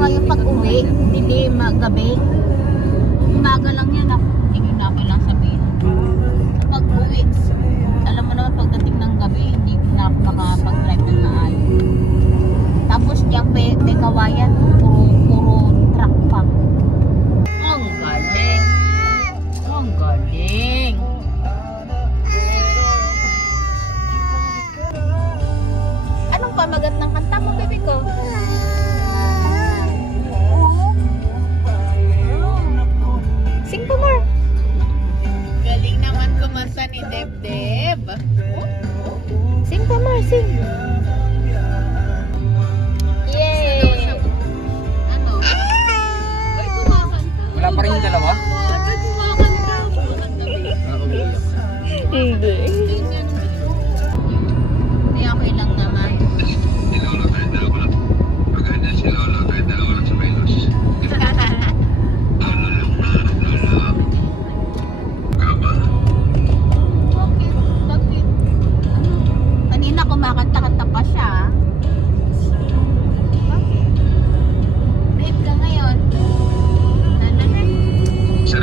ngayon pag-uwi, dilim, gabi. Umaga lang yan ako. Hindi na ako lang sabihin. Pag-uwi, alam mo naman pagdating ng gabi, hindi na ako makapag-drive ng maayos. Tapos diyang Pekawayan, puro truck pa. Ang galing. Ang galing. Anong pamagat ng kanta mo, baby ko? Sing pa more. Galing naman kumanta ni Deb-Deb. Sing pa more, sing. Yay! Ano? Ay, kumakanta. Wala pa rin yung dalawa? Ay, kumakanta. Hindi. Hindi, okay lang naman. Bakit? Ano? Kanina kumakanta-kanta pa siya. Bakit? Babe ka ngayon. Nananay. Ang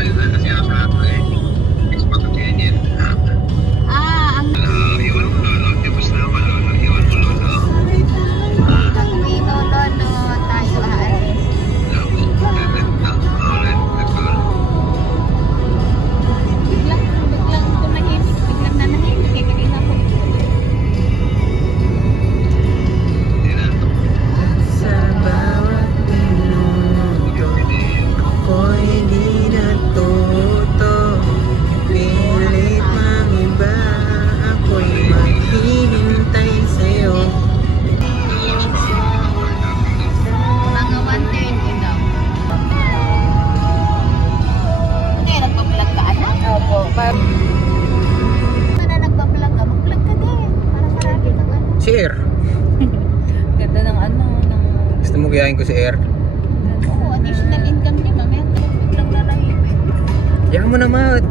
katuwi lolo tayo aalis. Biglang tumahimik, biglang nanahimik kaya kanina po. Sa bawat minuto ako'y di natuto. Pilit mangiba, ako'y maghihintay sa'yo. Mga 1:30 daw. Kaya nagpa-vlog ka, anak? Opo. Na nagpa-vlog ka, mag-vlog ka din. Para marami kang ano. Si Air. Ganda ng ano, ng... Gusto mo gayahin ko si Air? Oo, additional income din. Mamaya biglang nanahimik. Diyan mo naman.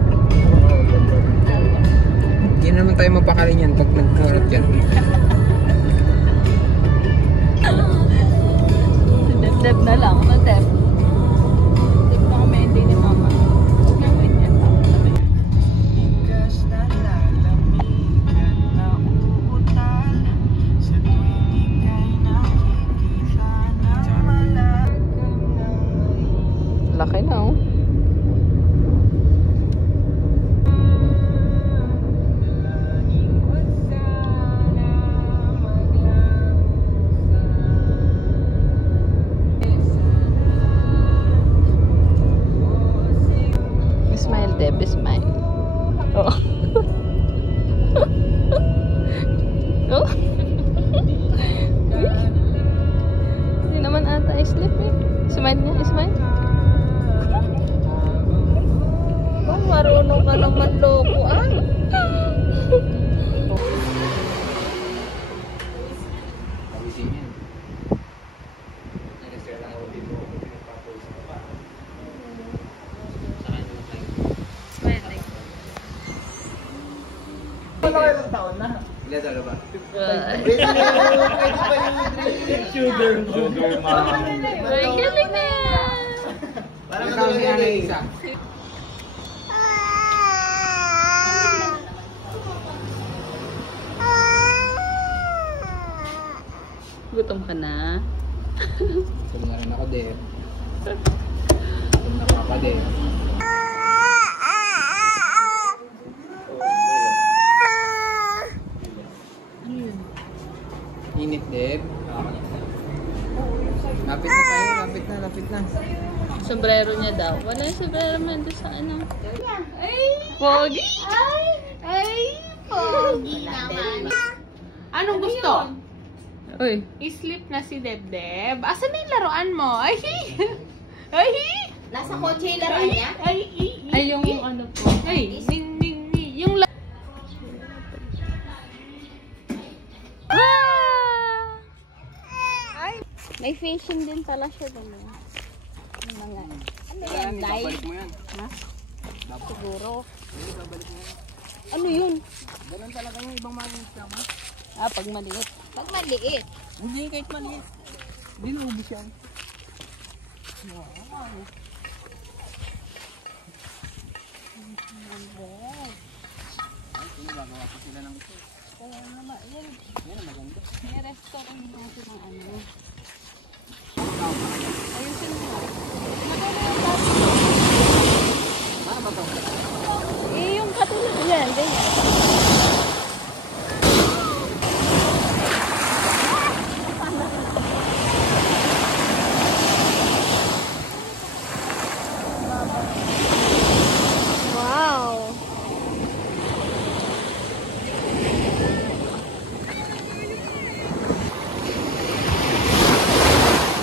Hindi naman tayo mapakali niyan pag nagkaroon yan. Deb na lang, no Deb? Deb na kami, hindi ni Mama. Huwag nang ganyan. Laki na oh. Smile, Deb, smile. Oh. Oh. Hindi naman ata i-slip eh. Smile niya, smile. Oh, marunong ka naman loko ah. Ilan talo ba? Sugar mama. Ay, galing na yan. Parang kami na isa. Gutom ka na? Gutom na rin ako, Deb. Gutom na ako, Deb. Init, Deb. Lapit na tayo, lapit na. Sombrero niya daw. Wala yung sombrero man doon sa ano. Ay! Pogi! Ay, pogi naman. Anong gusto? Uy. I-sleep na si Deb-Deb. Asan na yung laruan mo? Ay! Ay! Nasa kotse yung laruan niya? Ay! Ay, yung ano po. Ay! Yung May fishing din pala siya doon. Yung mga, ano yan, dye? Babalik mo yan. Ha? Siguro. Babalik mo yan. Ano yun? Ganun talaga yung ibang maliit ka ba? Ah, pag maliit. Pag maliit. Hindi, kahit maliit. Hindi naubos yan. Gagawa ko sila ng ito. Kaya naman, yan. Yan, maganda. May restaurant natin ng ano. Ayusin mo. Maganda yung dati. Ba to? Eh, yung katulad yan, ganyan. Wow!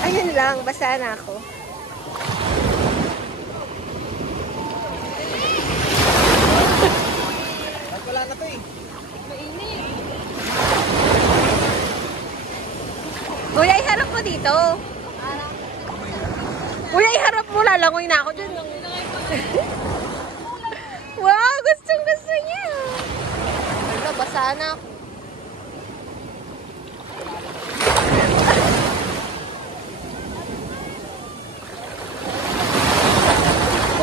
Ayun lang, basa na ako. Ba't wala na to eh? Kuya, iharap mo dito. Kuya, iharap mo. Lalangoy na ako dyan. Wow, gustong gusto niya. Ano, basa na ako.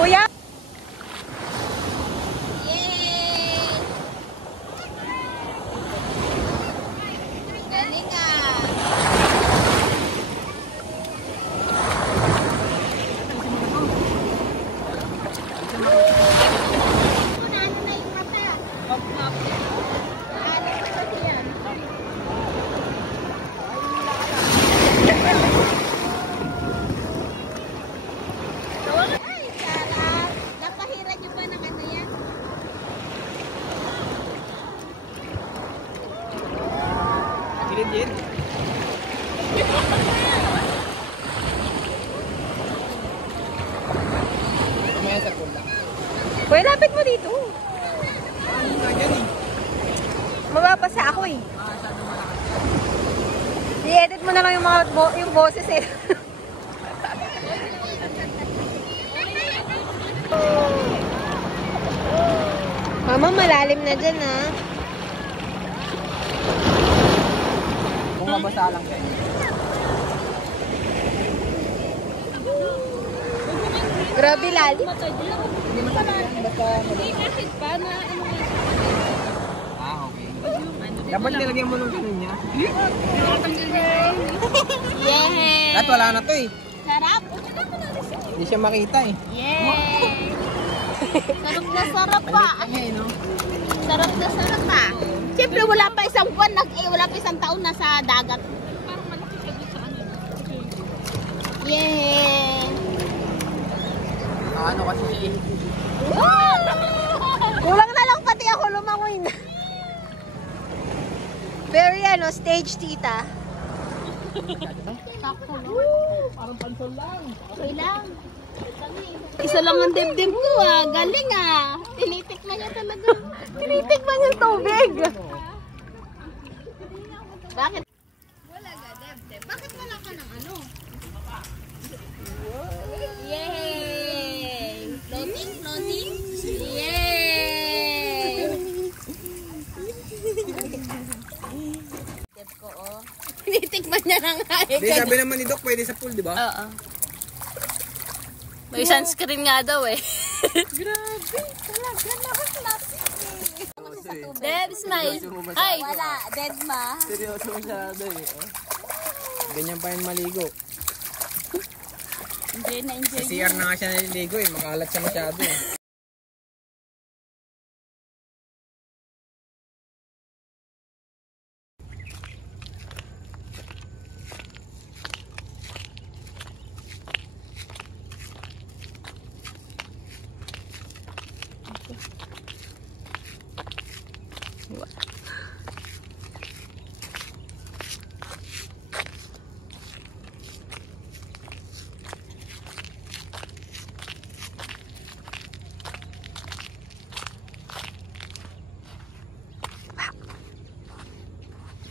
Kuya? Yay! Galing ah! Ay, sarap! Napahira niyo ba ng ano yan? Kilid din. Kumaya sa pool lang. Kuya, lapit mo dito. Ano na yan eh? Mababasa ako eh. I-edit mo na lang yung mga yung boses eh. Mama, malalim na dyan ha. Kung mabasa lang kayo. Grabe lalim. Hindi masakit yan. Basta Bakit ba na ano okay. Dapat nilagyan mo ng ganun niya. Yay! Lahat wala na to eh. Sarap! Hindi siya makita eh. Yay! Sarap na sarap pa! Kanya eh no? Sarap na sarap pa! Siyempre wala pa isang buwan, wala pa isang taon na sa dagat. parang malaki ka doon sa ano. Yay! Ano kasi eh. Kulang na lang pati ako lumangoy na. Very ano, stage tita. Sakto no? Parang pansol lang. Okay lang. Isa lang ang dibdib ko ah. Galing ah. Tinitikman niya talaga. Tinitikman yung tubig. Bakit? Wala ka dibdib. Bakit wala ka ng ano? Yay! Floating, floating. Yay! Dibdib ko oh. Tinitikman niya lang nga eh. Hindi, sabi naman ni Doc, pwede sa pool, di ba? Oo. May sunscreen nga daw eh. Grabe. Talaga nakaklasik eh. Deb, smile. Ay! Wala, dead ma. Seryoso masyado eh. Ganyan pa yung maligo. Enjoy na enjoy. Sa CR na nga siya naliligo eh. Makalat siya masyado eh.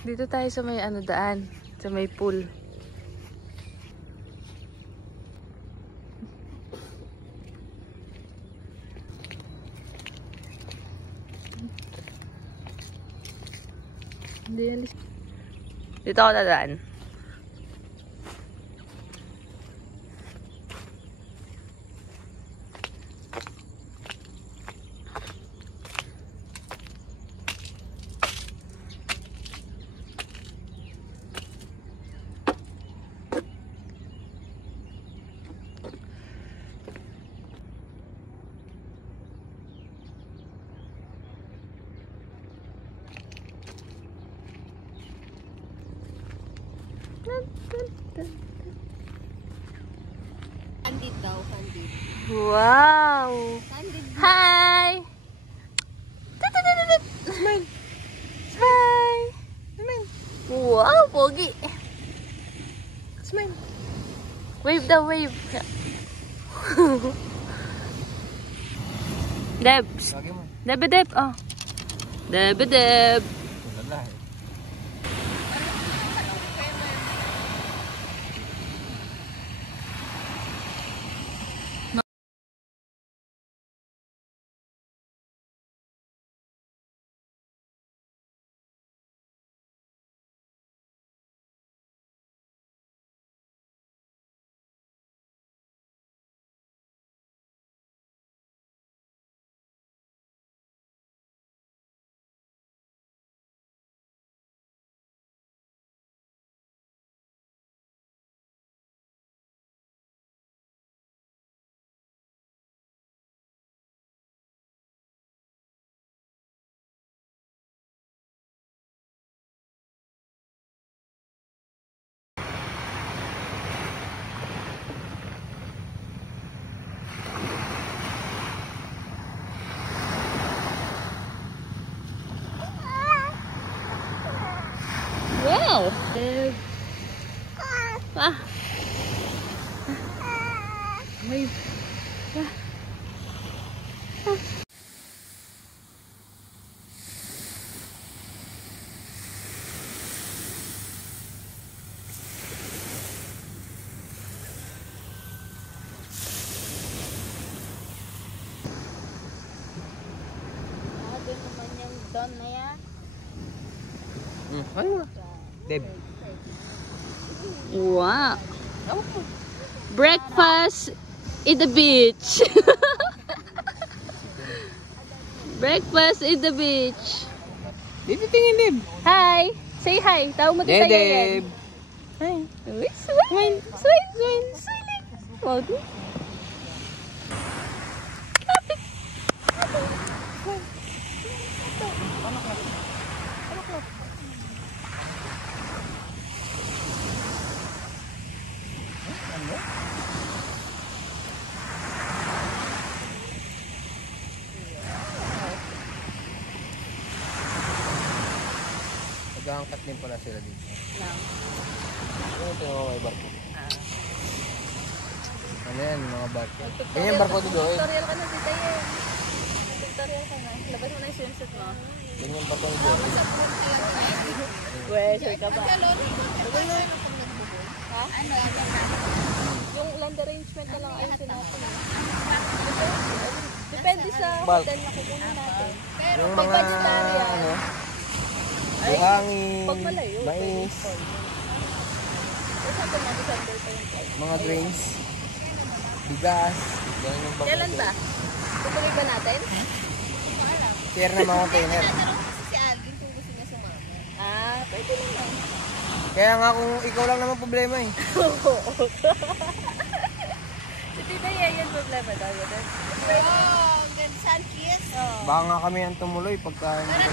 Dito tayo sa may ano daan, sa may pool. Dito ako dadaan. Candid daw, candid. Wow! Candid. Hi! Smile! Smile! Smile! Wow, pogi! Smile! Wave daw, wave! Debs! Lagi mo. Deb! Oh! Deb! Wala eh. Wow! Deb! Ah! Wave! Doon naman yung don na yan. Ano mo? Deb. Wow! Breakfast in the beach! Breakfast in the beach! Dito tingin, Deb. Hi! Say hi! Tawag mo tayo yan. Deb. Hi! Uy, smile! Smile! Smiling! Wow! Nag-aangkat din pala sila dito. Ano ito yung mga barko? Ano yan, mga barko? Ganyan barko dito eh. Tutorial ka na, tita Yen. Tutorial ka na. Labas mo na yung swimsuit mo. Ganyan barko dito. Sure ka ba? Ha? Ano? Yung land arrangement na lang ayusin natin. Depende sa Bal- hotel na kukunin natin. Yung may mga, budgetary yan. ano, Ay, buhangin, pag malayo, mais, Kasi natin na December pa yung flight. mga drinks, bigas, ganyan yung barko. Kailan ba? Tutuloy ba natin? Share na mga container. Si Alvin kung gusto niya sumama. Ah, pwede naman. Kaya nga kung ikaw lang naman problema eh. Si Tita Yen, yung problema daw. Ganun. Oh, ganda Sanchez. Baka nga kami ang tumuloy pagka Tara na nga.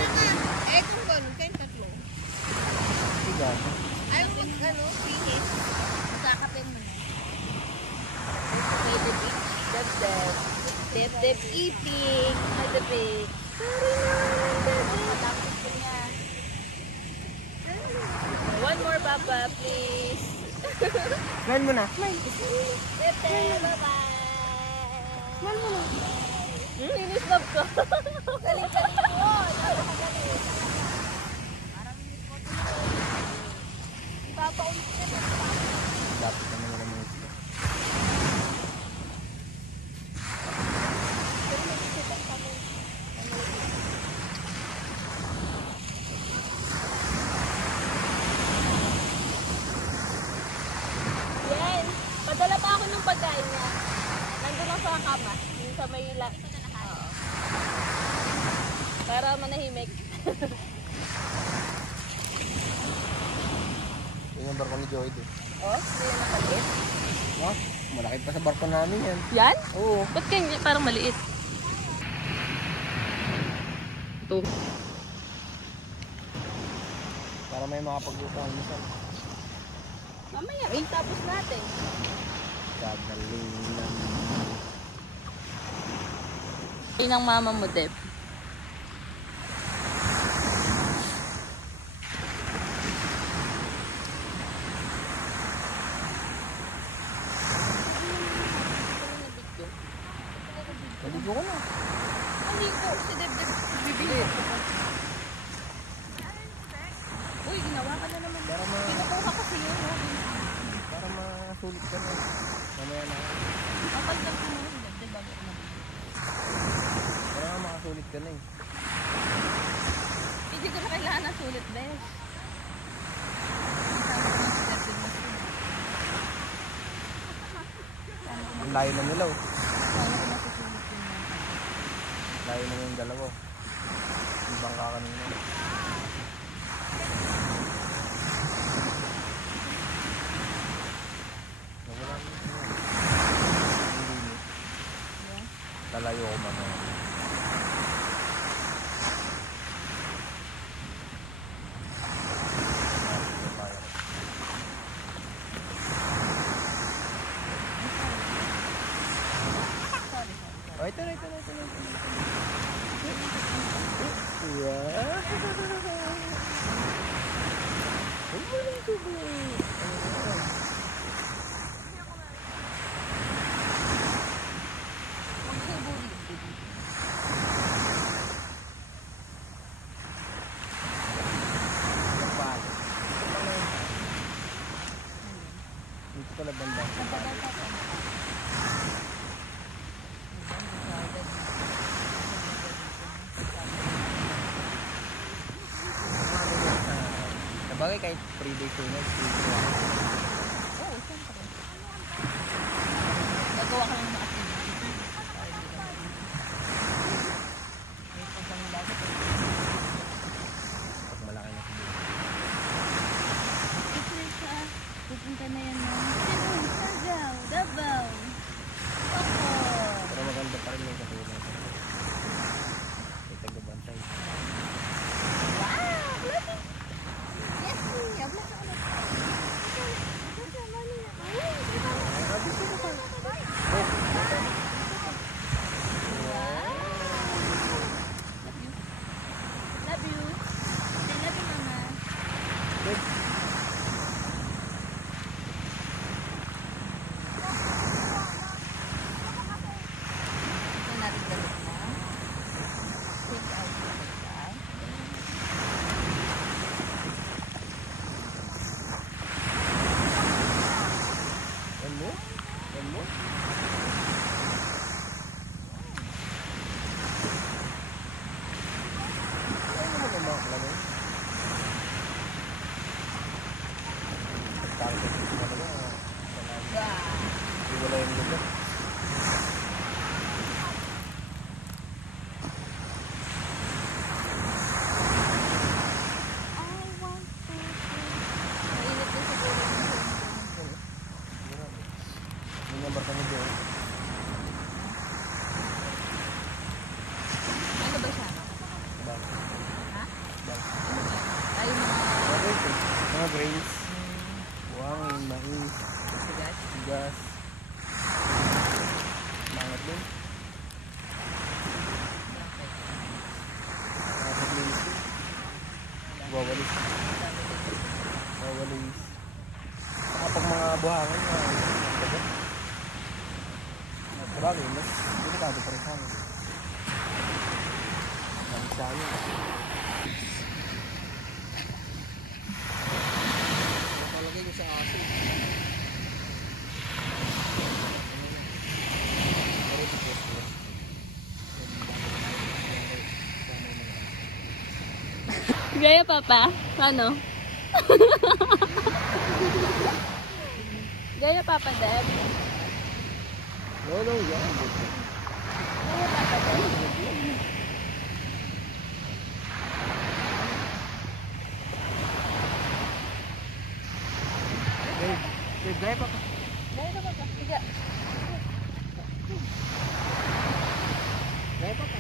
Eh, kung gano'n, kayong tatlo. bigas. Ayaw mag, pihit. Magkakape mo na. Deb eating at the beach. Matapos ko niya. One more, Papa, please. Smile mo na. Tete, bye-bye. Finish love ko. Galing-galing mo. Napakagaling. Parang papaulit ka na. Dapat naman naman mga isla. Yan. Padala pa ako ng pagkain niya. Nandun lang sa kama. Yung sa may Oo. Para manahimik. Yun yung barko ni Joey din. Oh, hindi na nakaliit. Oh, malaki pa sa barko namin yan. Yan? Oo. Ba't kanya parang maliit? Ito. Para may makapag-upang minsan. Mamaya, tapos natin. Gagaling. Ay, ng mama mo, Deb. Maligo ko na. Maligo, si Deb, bibili. Uy, ginawa ka na naman. Kinukuha kasi yun, no? Para masulit ka na. Mamaya na. Kapag lang ko mo, Deb, bago ko maligo. Para nga makasulit ka na eh. Hindi ko na kailangan ng sulit, Bes. Ang layo na nila oh. Paano ko masusulit yun? Layo na yung dalawa. Yung bangka kanina. Nawala mo na. Lalayo ko mamaya. Oh, ito na. Wow! Dito pala banda. Sabagay kahit 3 days or night. Oo, siyempre. Nagawa ka lang ng activity. May pagkang dagat. Pag malaki na siguro. Ito siya. Pupunta na yan ng Cebu, Sagaw, Davao. Ako. Pero maganda pa rin yung katulad. May tagabantay. Wow! Blessing! Yes, Mia. Blessing ulit. Blessing, mami. Love you. Say love you, mama. Good. Ito natin dalit na. Take out. Take out. Yan mo? Ano mo ba mga kalagay? Pagkakit ko talaga. Hindi wala yung lugar. Mainit na siguro. Yung number kami doon. Ano ba siya? Bag. Ha? Bag. Ay, mga Mga grains. Buhangin, mais, sigas. gas. Mangat din. Mga paglinis din. Wawalis. Wawalis. Saka pag mga buhangin na dagat. Sabagay, mas delikado pa rin sa amin. Ang sayo. Nakalagay ko sa aso. Gaya, Papa. Ano? Gaya, Papa, Dad. No, yan. Gaya, Papa, Dad. Gaya pa ka. Gaya ka, Papa. Higa. Gaya pa ka.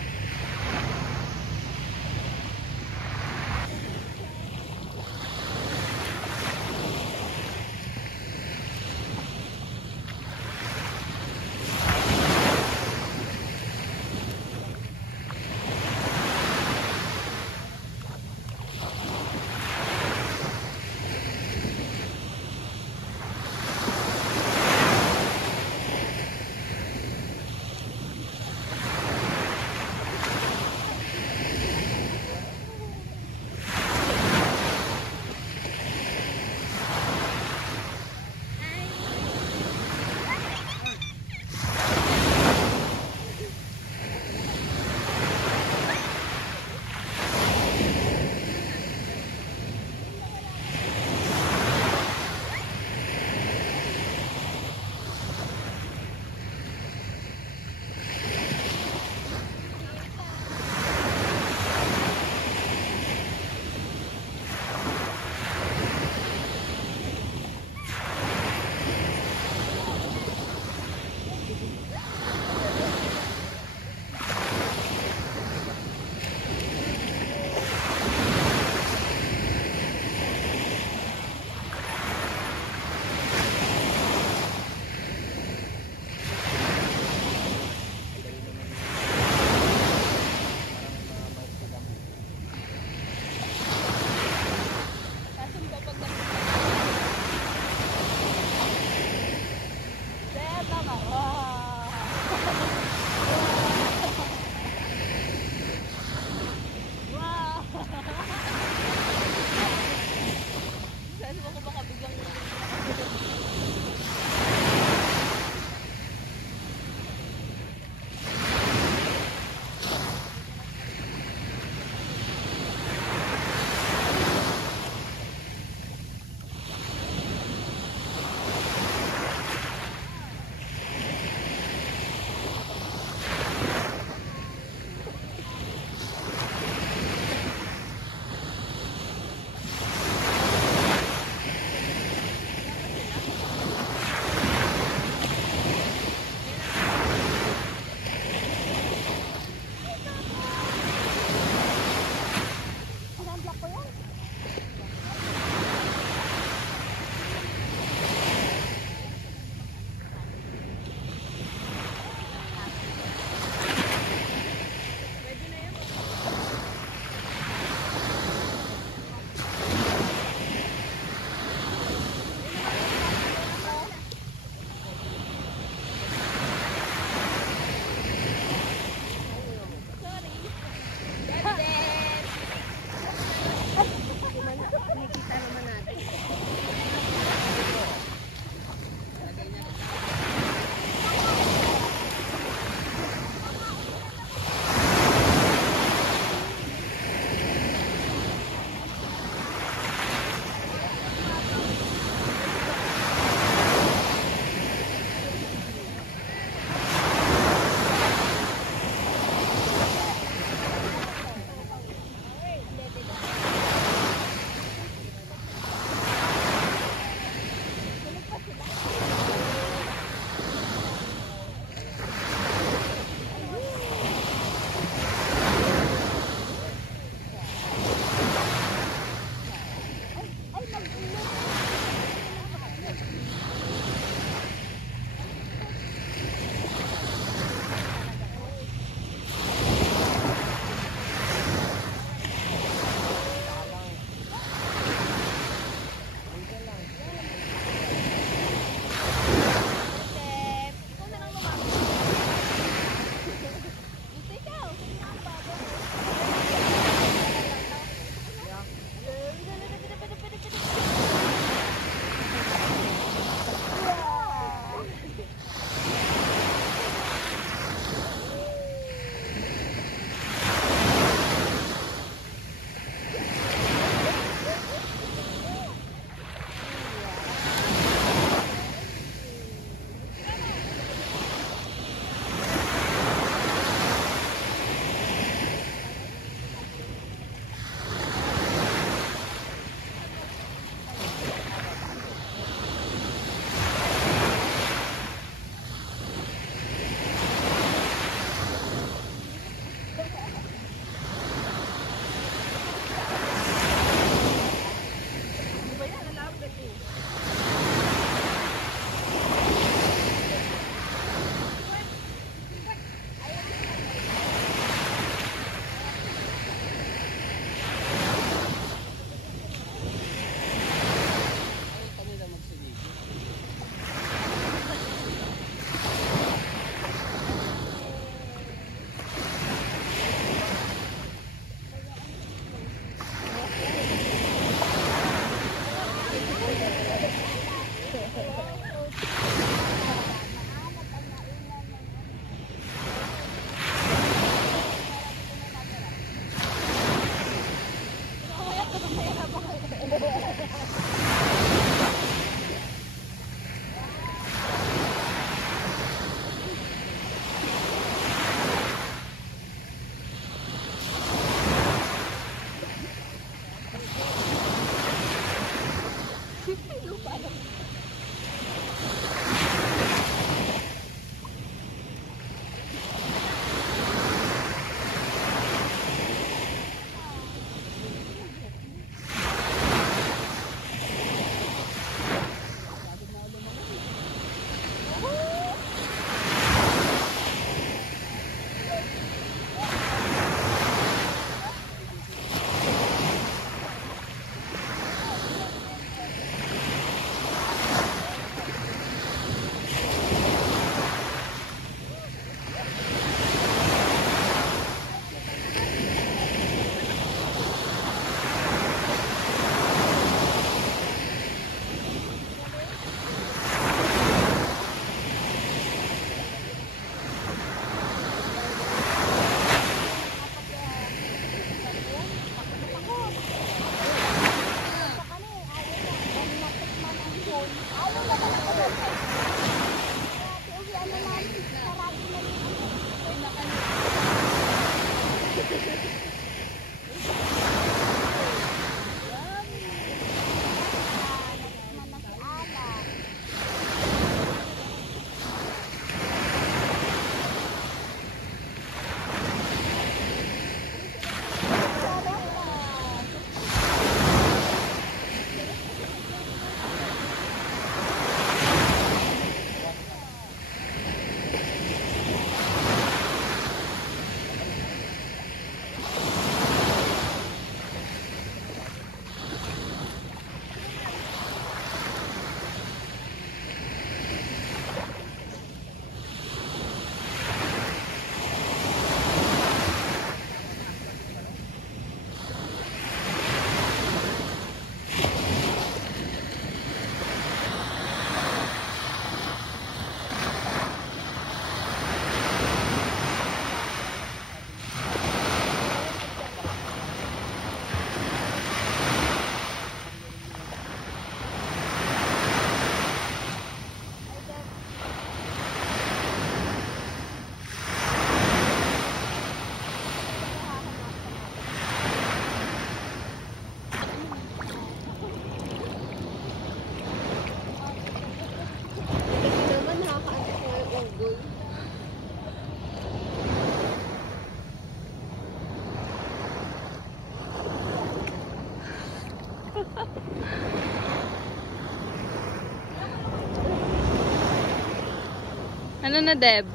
Ano na, Deb?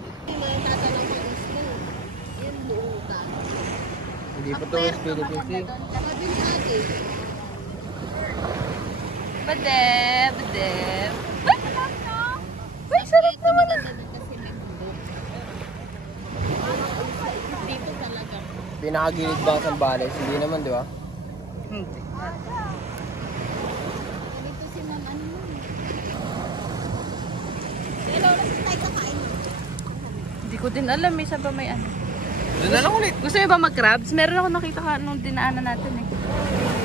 Hindi pa to West Philippines eh. Ba, Deb? Deb? Ay, sarap naman na. Dito talaga. Pinakagilid ba ang Sambales? Hindi naman, di ba? Hindi. Dito si Ma'am ano mo. Pero oras tayo kakain. Hindi ko din alam, may saan ba may ano. Doon na lang ulit. Gusto niyo ba mag-crabs? Meron ako nakita ka nung dinaanan natin eh.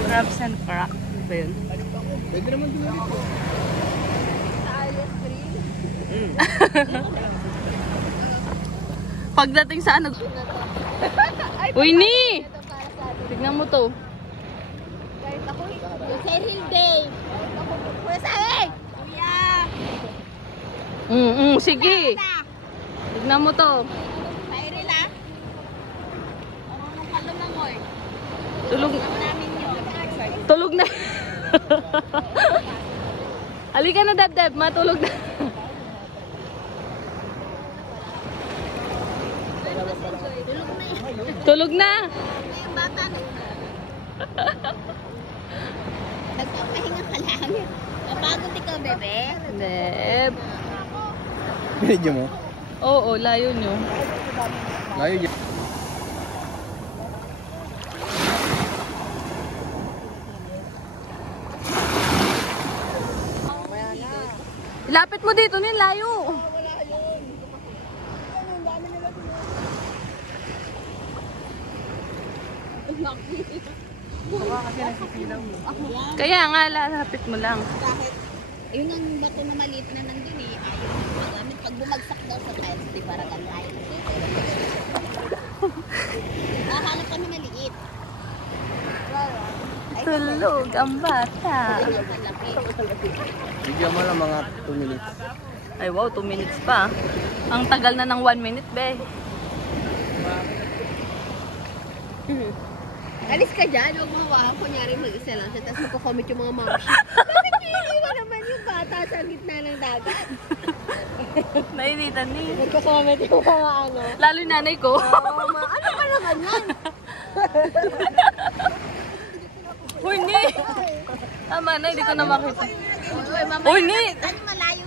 Crabs and crack. Ano ba yun? Pwede naman doon ulit. Pagdating sa ano. Uy, ni! Tignan mo to. Cyril Day. Kuya Sahig! Kuya! Sige. Tignan mo to. Cyril ah. Anong kalo na mo eh? Tulog. Namin yun. Tulog na. Halika na, Deb. Matulog na. Tulog na Tulog na. yun. Yung bata na. Nagpapahinga ka lang. Napagod ikaw, bebe. Deb. Medyo mo. Oo, layo nyo. Layo dyan. Lapit mo dito, nin layo. Kaya nga, lapit mo lang. Kahit yun ang bato na maliit na nandun eh. Ayaw mo magamit. Pag bumagsak daw sa tiles, di parang ang ayaw. Hahanap ka na maliit. Tulog ang bata. Ganyan kalaki. Bigyan mo lang mga 2 minutes. Ay wow, 2 minutes pa. Ang tagal na ng 1 minute, be. Alis ka dyan, huwag mo hawakan. Kunyari mag-isa lang siya, tapos magko-comment yung mga mamshi. Bakit piniliwan naman yung bata sa gitna ng dagat? Nainitan ni. Nagko-comment yung mga ano. Lalo yung nanay ko. Ano ka naman yan? Uy, ni! Tama na, hindi ko na makita. Uy, Uy, ni! Saan malayo?